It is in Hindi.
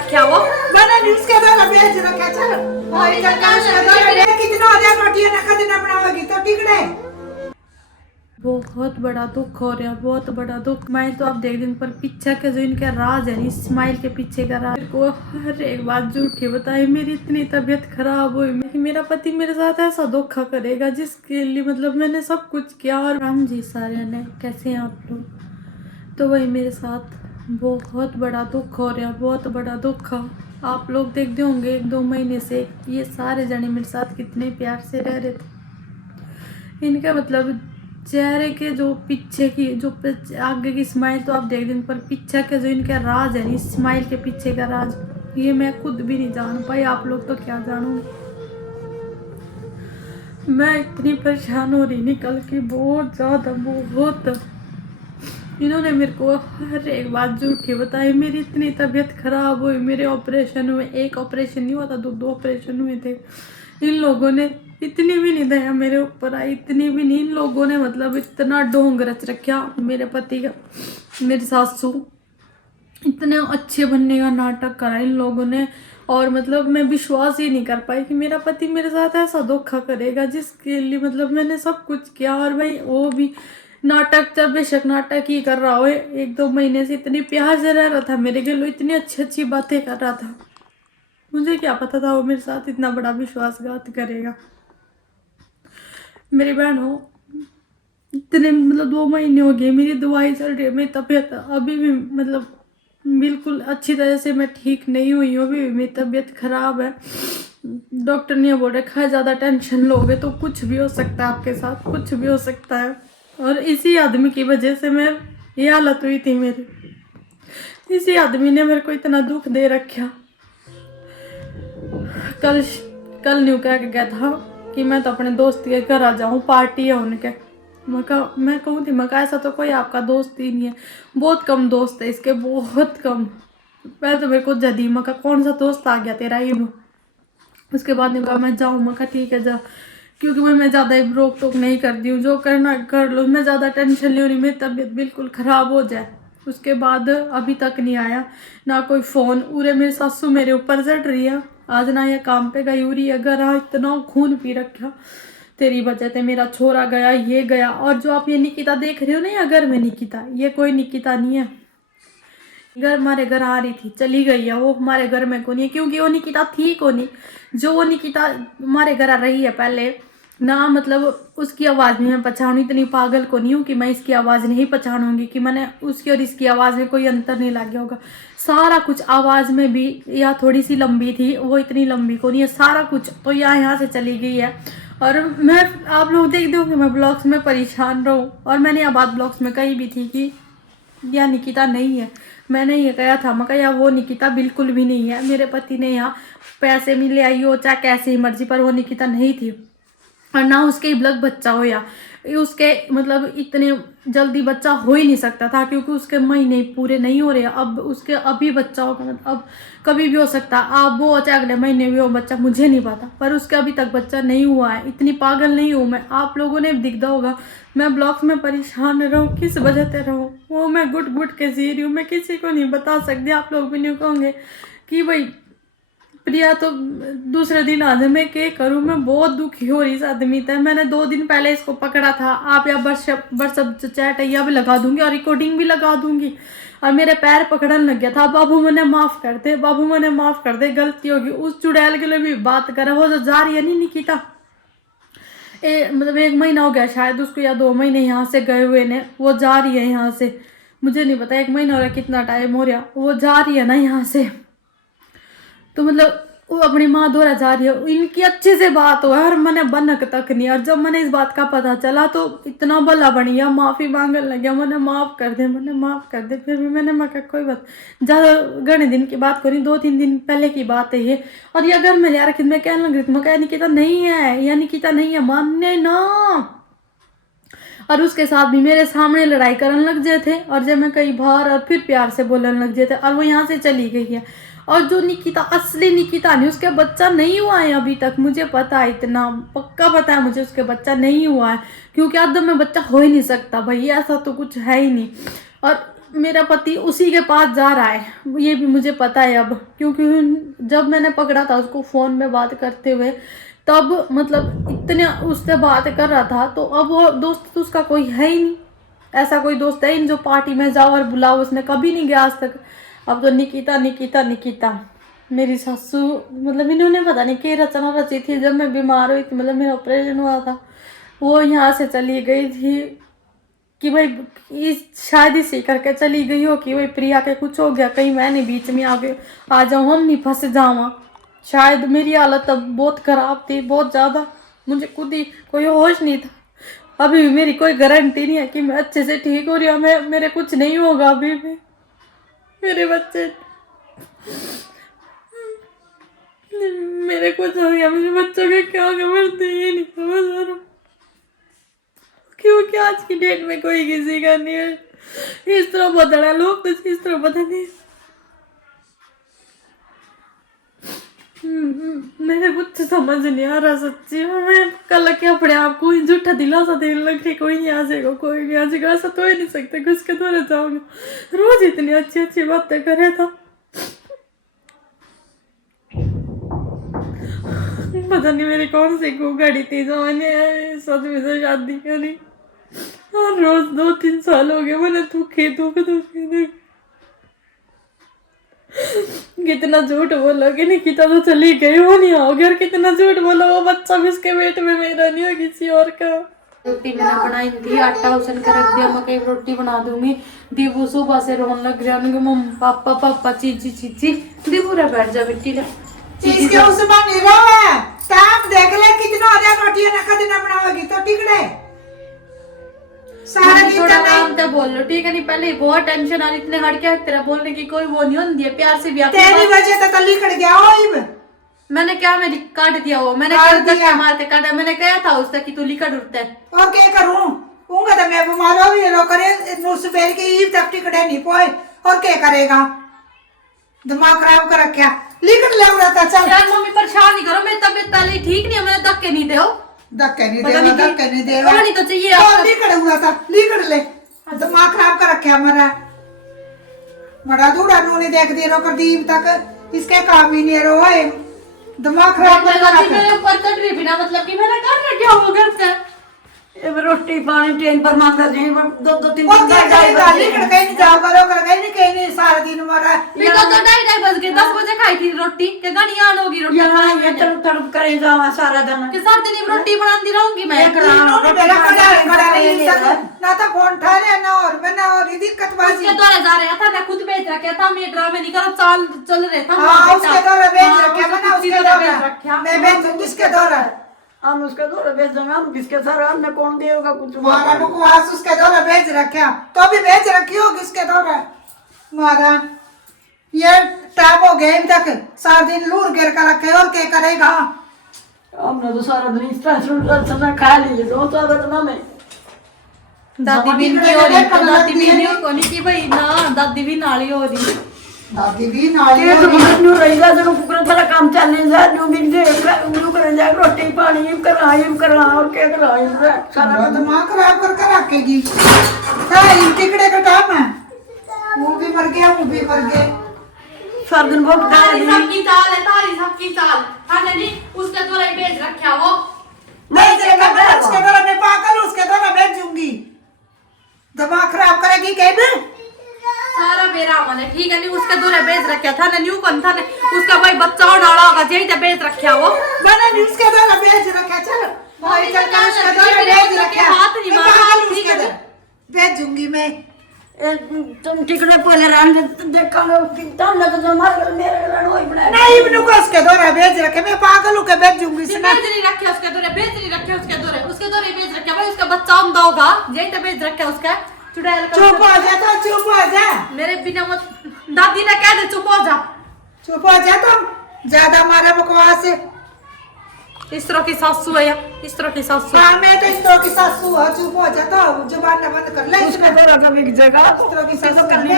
रखा वो मैंने न्यूज़ के द्वारा भेज रखा चल और इधर काश के द्वारा कितना हो जाए रोटियां ना कद ना बनाओगी तो टिकड़े। बहुत बड़ा दुख हो रहा, बहुत बड़ा दुख। मैं तो आप देख दिन पर पीछे के जो इनका राज है, इस स्माइल के पीछे का राज को हर एक बात झूठी बताई। मेरी इतनी तबीयत खराब हुई कि मेरा पति मेरे साथ ऐसा धोखा करेगा जिसके लिए मतलब मैंने सब कुछ किया। और राम जी सारे ने कैसे हैं आप लोग? तो वही मेरे साथ बहुत बड़ा दुख हो रहा, बहुत बड़ा दुख। आप लोग देखते होंगे 1-2 महीने से ये सारे जने मेरे साथ कितने प्यार से रह रहे थे। इनका मतलब चेहरे के जो पीछे की जो आगे की स्माइल तो आप देख दिन पर पीछे के जो इनका राज है, इस स्माइल के पीछे का राज ये मैं खुद भी नहीं जान पाई। आप लोग तो क्या जानोगे। मैं इतनी परेशान हो रही निकल के, बहुत ज़्यादा बहुत। इन्होंने मेरे को हर एक बात झूठी बताई। मेरी इतनी तबीयत खराब हुई, मेरे ऑपरेशन हुए, एक ऑपरेशन नहीं हुआ था, 2 ऑपरेशन हुए थे। इन लोगों ने इतनी भी नहीं दया मेरे ऊपर आई, इतनी भी नहीं। इन लोगों ने मतलब इतना ढोंग रच रखा मेरे पति का, मेरी सासू इतने अच्छे बनने का नाटक करा इन लोगों ने। और मतलब मैं विश्वास ही नहीं कर पाई कि मेरा पति मेरे साथ ऐसा धोखा करेगा जिसके लिए मतलब मैंने सब कुछ किया। और भाई वो भी नाटक, जब बेशक नाटक ही कर रहा हो, 1-2 महीने से इतनी प्यार से रह रहा था मेरे लिए, इतनी अच्छी अच्छी बातें कर रहा था। मुझे क्या पता था वो मेरे साथ इतना बड़ा विश्वासघात करेगा। मेरी बहन हो इतने मतलब 2 महीने हो गए मेरी दवाई चल रही है, मेरी तबीयत अभी भी मतलब बिल्कुल अच्छी तरह से मैं ठीक नहीं हुई हूँ, अभी भी मेरी तबीयत खराब है। डॉक्टर ने बोल रखा है ज़्यादा टेंशन लोगे तो कुछ भी हो सकता है, आपके साथ कुछ भी हो सकता है। और इसी आदमी की वजह से मैं ये हालत हुई थी मेरी। इसी आदमी ने मेरे को इतना दुख दे रखा। कल न्यू कह के गया था कि मैं तो अपने दोस्त के घर आ जाऊँ, पार्टी है उनके। मैं कहूँ थी, मैं ऐसा तो कोई आपका दोस्त ही नहीं है, बहुत कम दोस्त है इसके, बहुत कम। पहले तो मेरे को जदी मका कौन सा दोस्त आ गया तेरा ही। उसके बाद ने कहा मैं जाऊँ, मैं ठीक है जा, क्योंकि भाई मैं ज़्यादा ही रोक टोक नहीं करती हूँ, जो करना कर लो, मैं ज़्यादा टेंशन ले रही, मेरी तबीयत बिल्कुल ख़राब हो जाए। उसके बाद अभी तक नहीं आया ना कोई फ़ोन। उरे मेरी सासू मेरे ऊपर चढ़ रही है, आज ना ये काम पे गई उरी अगर इतना खून पी रखा तेरी वजह से मेरा छोरा गया, ये गया। और जो आप ये निकिता देख रहे हो ना, ये घर में निकिता, ये कोई निकिता नहीं है। घर हमारे घर आ रही थी, चली गई है, वो हमारे घर में को नहीं है, क्योंकि वो निकिता थी को नहीं। जो वो निकिता हमारे घर आ रही है पहले ना, मतलब उसकी आवाज़ में मैं पहचानूँ, इतनी पागल को नहीं हूँ कि मैं इसकी आवाज़ नहीं पहचानूंगी कि मैंने उसकी और इसकी आवाज़ में कोई अंतर नहीं लग गया होगा। सारा कुछ आवाज़ में भी या थोड़ी सी लंबी थी, वो इतनी लंबी को नहीं है, सारा कुछ। तो यहाँ से चली गई है। और मैं, आप लोग देख दोगे मैं ब्लॉग्स में परेशान रहूँ। और मैंने यह बात ब्लॉग्स में कही भी थी कि यह निकिता नहीं है। मैंने ये कहा था, मैं कहा वो निकिता बिल्कुल भी नहीं है। मेरे पति ने यहाँ पैसे भी ले आई हो चाहे कैसे ही मर्जी, पर वो निकिता नहीं थी। और ना उसके ब्लग बच्चा हो, या उसके मतलब इतने जल्दी बच्चा हो ही नहीं सकता था, क्योंकि उसके महीने पूरे नहीं हो रहे। अब उसके अभी बच्चा होगा, मतलब अब कभी भी हो सकता, अब वो चाहे अगले महीने भी हो बच्चा, मुझे नहीं पता, पर उसके अभी तक बच्चा नहीं हुआ है। इतनी पागल नहीं हूँ मैं, आप लोगों ने दिखता होगा मैं ब्लॉग्स में परेशान रहूँ, किस वजह से रहूँ, वो मैं गुट गुट के जी रही हूँ। मैं किसी को नहीं बता सकती, आप लोग भी नहीं कहोगे कि भाई प्रिया तो दूसरे दिन आज मैं क्या करूँ। मैं बहुत दुखी हो रही इस आदमी से। मैंने 2 दिन पहले इसको पकड़ा था, आप या व्हाट्सएप चैट या भी लगा दूंगी और रिकॉर्डिंग भी लगा दूंगी। और मेरे पैर पकड़ने लग गया था, बाबू मैंने माफ़ कर दे, बाबू मैंने माफ़ कर दे, गलती होगी। उस चुड़ैल के लिए भी बात करे, वो जो जा रही है नहीं निकिता, मतलब 1 महीना हो गया शायद उसको, या 2 महीने यहाँ से गए हुए ने, वो जा रही है यहाँ से। मुझे नहीं पता 1 महीना हो रहा, कितना टाइम हो रहा, वो जा रही है ना यहाँ से। तो मतलब वो अपनी माँ द्वारा जा रही है, इनकी अच्छे से बात हो यार, मैंने बनक तक नहीं। और जब मैंने इस बात का पता चला तो इतना भला बन गया, माफ़ी मांगने लग गया, मैंने माफ़ कर दे, मैंने माफ़ कर दे। फिर भी मैंने कहा कोई बात, ज़्यादा घने दिन की बात करी, 2-3 दिन पहले की बात है ये। और ये अगर मैं यार मैं कहने लग रही थी, मैं कह निकिता नहीं है, या निकिता नहीं है, मानने ना। और उसके साथ भी मेरे सामने लड़ाई करने लग जाए थे, और जब मैं कई बार और फिर प्यार से बोलने लग जाए थे, और वो यहाँ से चली गई है। और जो निकिता असली निकिता नहीं, उसके बच्चा नहीं हुआ है अभी तक, मुझे पता है, इतना पक्का पता है मुझे, उसके बच्चा नहीं हुआ है, क्योंकि आदम में बच्चा हो ही नहीं सकता भाई, ऐसा तो कुछ है ही नहीं। और मेरा पति उसी के पास जा रहा है, ये भी मुझे पता है अब, क्योंकि जब मैंने पकड़ा था उसको फ़ोन में बात करते हुए, तब मतलब इतने उससे बात कर रहा था। तो अब वो दोस्त तो उसका कोई है ही नहीं, ऐसा कोई दोस्त है ही नहीं जो पार्टी में जाओ और बुलाओ, उसने कभी नहीं गया आज तक। अब तो निकिता निकिता निकिता, मेरी सासू मतलब इन्होंने पता नहीं क्या रचना रची थी। जब मैं बीमार हुई थी, मतलब मेरा ऑपरेशन हुआ था, वो यहाँ से चली गई थी कि भाई इस शायद इसी करके चली गई हो कि भाई प्रिया के कुछ हो गया, कहीं मैं नहीं बीच में आ जाऊँ, हम नहीं फंस जाऊँ। शायद मेरी हालत अब बहुत ख़राब थी, बहुत ज़्यादा, मुझे खुद ही कोई होश नहीं था। अभी भी मेरी कोई गारंटी नहीं है कि मैं अच्छे से ठीक हो रही हूँ, मेरे कुछ नहीं होगा अभी भी। मेरे बच्चे, मेरे कुछ हो गया, मेरे बच्चों के क्या होगा मुझे ये नहीं समझ आ रहा, क्योंकि आज की डेट में कोई किसी का नहीं है। इस तरह बदला लोग तो इस तरह बदल नहीं। मेरे कुछ समझ नहीं आ रहा सच्ची में। मैं कल के अपने आप को ही झूठा दिलासा देने लग रही, कोई नहीं आ जाएगा, कोई नहीं आ जाएगा, ऐसा तो ही नहीं सकते कि उसके द्वारा जाऊंगा। रोज इतनी अच्छी अच्छी बातें करे था, पता नहीं मेरी कौन सी को गाड़ी थी जो मैंने सच में से शादी करी। और रोज 2-3 साल हो गए मैंने दुखी कितना झूठ बोला कि निकिता तो चली गई, वो नहीं आओगे, और कितना झूठ बोला वो बच्चा भी उसके पेट में मेरा नहीं है, किसी और का। रोटी मैंने बनाई थी, आटा उसन कर रख दिया, मैं कहीं रोटी बना दूंगी। दीबू सुबह से रोने लग गया, मम्मी पापा पापा चीची चीची। दीबू रे बैठ जा बेटी रे, चीज के उसमें नहीं रहा, टाइम देख ले कितना हो जाए, रोटियां ना कदी ना बनाओगी तो टिकड़े सारा दिन थोड़ा आराम से बोल लो, ठीक है? नहीं पहले बहुत टेंशन आ रही, इतने हट के तेरा बोलने की कोई वो नहीं होती है, प्यार से भी तेरी वजह तो लिखड़ गया हो इब। मैंने क्या, मैं काट दिया वो, मैंने क्या मार के काटा, मैंने कहा था उससे कि तू लिखड़ उठता है। और क्या करूं, उनका तो मैं बीमार हो भी रो करे सुबह के ईब तक टिकड़े नहीं पोए, और क्या करेगा, दिमाग खराब कर रखा, लिखड़ ले रहा था। चल यार मम्मी परेशान नहीं करो, मेरी तबीयत पहले ही ठीक नहीं है, मैंने धक्के नहीं दे, धक्के नहीं देगा, धक्के नहीं देगा, नहीं तो चाहिए और लिखड़ हुआ था, लिखड़ ले, दिमाग खराब कर रखा हमारा। बड़ा दूड़ा नूने देख दे रो कर दीम तक, इसके काम ही नहीं रोए, दिमाग खराब कर रखा। मेरे ऊपर चढ़ रही बिना मतलब कि मैंने कर क्या हो घर से रोटी पानी ट्रेन पर मांगा जी, 2-3 और क्या करेगा, लिखड़ कहीं नहीं जाओ करो कर कहीं नहीं सारा दिन हमारा। तो 2:30 बज गए, 10 बजे खाई थी रोटी, के गाड़ियां होगी रोटी यहाँ ये तड़प करे जावा सारा दिन के साथ दिन रोटी बनाती रहूंगी मैं। ना तो फोन उठा ले ना, और मैं ना, और ये दिक्कत बाजी उसके द्वारा जा रहा था, मैं खुद भेज रखा था, मैं ड्रामे नहीं करो, चाल चल रहे था। हां उसके द्वारा भेज रखा, मैं उसके द्वारा मैं भेज किसके द्वारा, हम उसके द्वारा भेज देंगे, हम किसके सारा हमने कौन देगा कुछ। मारा बकवास उसके द्वारा भेज रखा, तो भी भेज रखी हो किसके द्वारा मारा। ये टाइम हो गया अभी तक, सारा दिन लूर गिर कर रखे, और क्या करेगा। हमने तो सारा दिन इस तरह खा लिए, 2 साल इतना में दादी भी नहीं हो रही, दादी भी नहीं को नहीं की भाई ना, दादी भी नाली हो रही, दादी भी नाली ये हो तो रही। बहुत न्यू रही है, जरूर कुकर सारा काम चलने जा, न्यू बिन दे न्यू करे जा, रोटी पानी करा और क्या करा सारा दिमाग खराब कर रखेगी। सारी टिकड़े का टाइम है, वो भी मर गया, वो भी मर गए, सारा दिन बहुत तारी सबकी चाल है, तारी सबकी चाल है नहीं, उसके द्वारा ही भेज रखा वो। नहीं देगा, उसके द्वारा मैं पागल, उसके द्वारा भेजूंगी, दिमाग खराब करेगी कहीं सारा बेरा मैंने, ठीक है? नहीं उसके द्वारा भेज रखा था ना, न्यू कौन था ने, उसका भाई बच्चा और डाला होगा, यही तो भेज रखा वो, मैंने न्यूज़ के द्वारा भेज रखा। चल भाई चल का उसके द्वारा भेज रखा, हाथ नहीं मारा, ठीक है? भेजूंगी मैं। तुम टिकने पहले रहने देखा लो कितना ना, तो हमारे मेरे लड़ोई बना नहीं इब्नू को उसके द्वारा भेज रखे, मैं पागल हूं के भेजूंगी भेज इसने। नहीं रखे उसके द्वारा, भेज नहीं रखे उसके द्वारा ही भेज रखा भाई, उसका बच्चा उमदा होगा, यही तो भेज रखा उसका। चुड़ैल का चुप हो जा, तो चुप हो जा, मेरे बिना मत, दादी ने कह दे चुप हो जा, चुप हो जा, तुम ज्यादा मारा बकवास है। इस तरह की सासू है या इस तरह की सासू। हाँ मैं तो इस तरह की सासू हूँ, चुप हो जा, तो जुबान ना बंद कर ले, उसका तो रखा एक जगह इस तरह की तो सासू करने